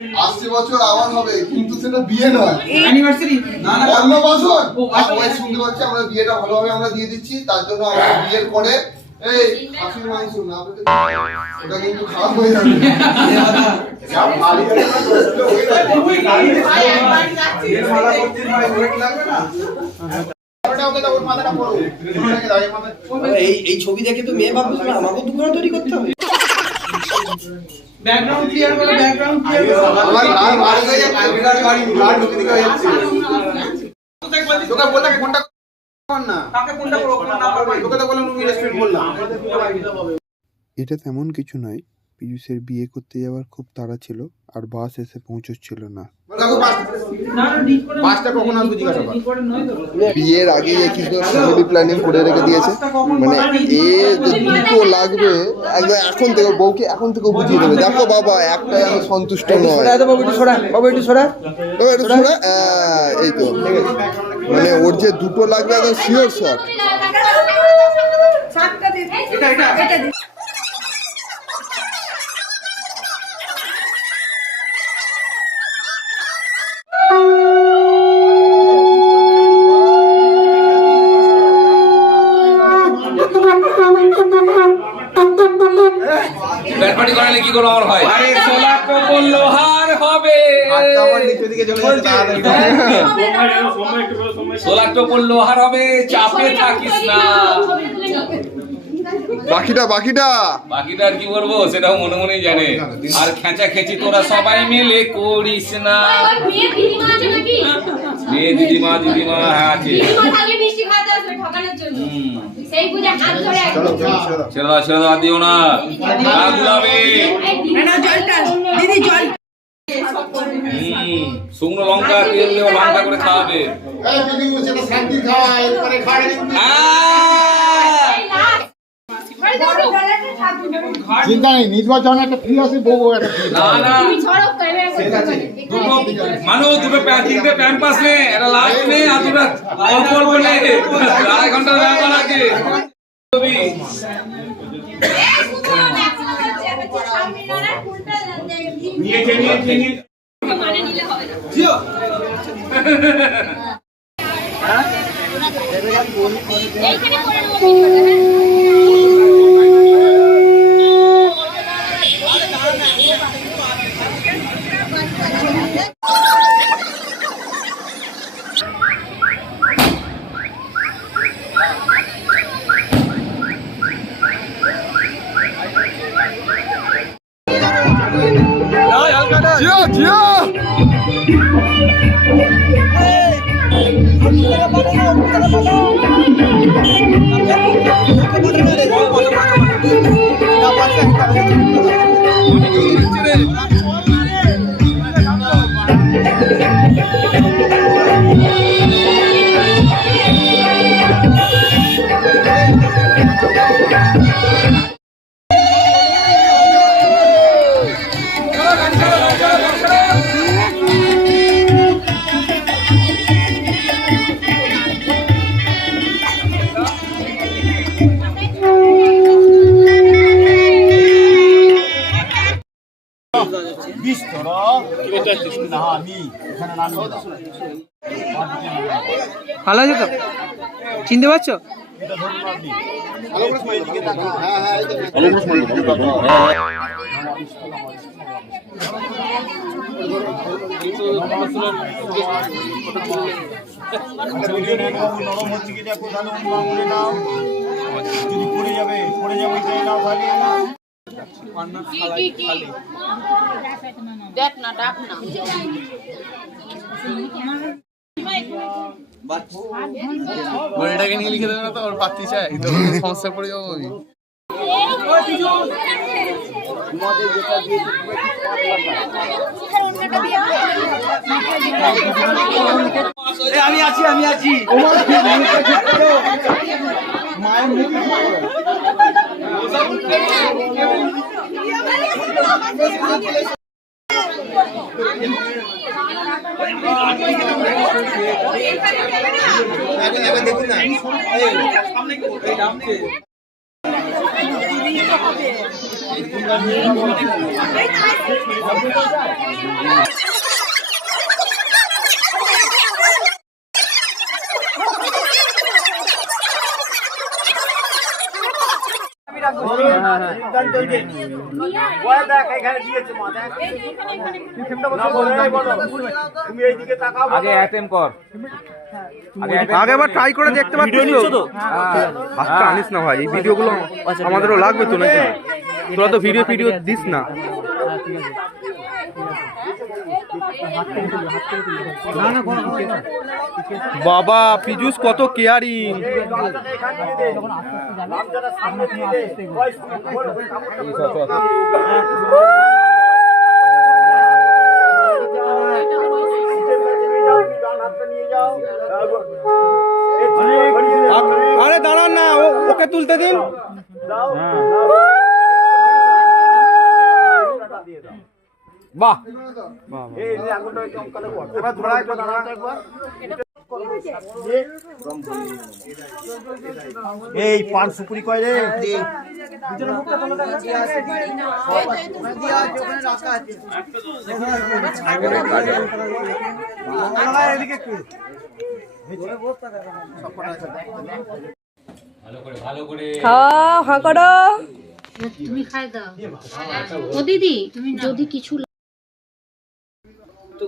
আসছে বছর আবার হবে, কিন্তু সেটা বিয়ে নয়, অ্যানিভার্সারি, অন্নপ্রাশন। সবাই শুনতে পাচ্ছি, আমরা বিয়েটা ভালোভাবে আমরা দিয়ে দিচ্ছি। তার জন্য আমরা বিয়ের পরে এই খাসির মাংস না ওটা কিন্তু খারাপ হয়ে যাবে। এই ছবি দেখে তো মেয়ে ভাববে আমাকে দোকান তৈরি করতে হবে। ব্যাকগ্রাউন্ড ক্লিয়ার করো, ব্যাকগ্রাউন্ড ক্লিয়ার করো। আমার আর বাড়ি গিয়ে ক্যামেরার বাড়ি আর ঢুকে দিকে যাচ্ছে। তোকে বললাম কোনটা কর না, কাকে কোনটা করব, কোন নাম্বার ভাই, তোকে তো বললাম তুমি রেস্টুরেন্ট বললাম। এটা তেমন কিছু নয়, পীযূষের বিয়ে করতে যাওয়ার খুব তাড়া ছিল আর বাস এসে পৌঁছচ্ছিল না। বিয়ের আগে কি ফ্যামিলি প্ল্যানিং করে রেখে দিয়েছে, মানে এ যে দুটো লাগবে এখন থেকে, বউকে এখন থেকে বুঝিয়ে দেবে। দেখো বাবা, একটাই আমি সন্তুষ্ট নয়। এই তো মানে ওর যে দুটো লাগবে একদম শিওর শট। ব্যাটপাটি করালে কি করে আমার হয়? আরে সোলা কপল লোহার হবে, সোলা কপল লোহার হবে, চাপে থাকিস না। বাকিটা আর কি বলবো সেটাও মনে মনেই জানে। আর খেঁচা খেঁচি তোরা সবাই মিলে করিস না। মেয়ে দিদিমা হ্যাঁ আছে, ছেড়ে দাও দিও না, শুকনো লঙ্কা তেল দিয়ে লঙ্কা করে খাওয়াবে। চিন্তা নেই, নির্বাচন একটা ফ্রি আছে, বউ একটা ফ্রি। মানুষ দুটো তিনটে প্যাম্পাস নে, এটা লাস্ট নে, আর দুটো অল্প অল্প নে, আড়াই ঘন্টার ব্যাপার আছে। ভালো আছে তো, চিনতে পারছো? দেখ না, ডাক না। এটাকে নিয়ে লিখে দেবে না তো, ওর পাত্তি চাই তো সমস্যা পড়ে যাবো আমি। আমি আছি দেখুন না আগে অ্যাটেম্প কর আগে আবার ট্রাই করে দেখতে পাচ্ছিস তো হাতটা আনিস না ভাই, এই ভিডিওগুলো আমাদেরও লাগবে তো নাকি? তোরা তো ভিডিও দিস না। বাবা পীযুষ কত কেয়ারিং। আরে দাঁড়ান না, ওকে তুলতে দিন। বাহ এই পান সুপুরি কয় রে খাওয়া হা করো। তুমি খাই দাও ও দিদি, তুমি যদি কিছু তো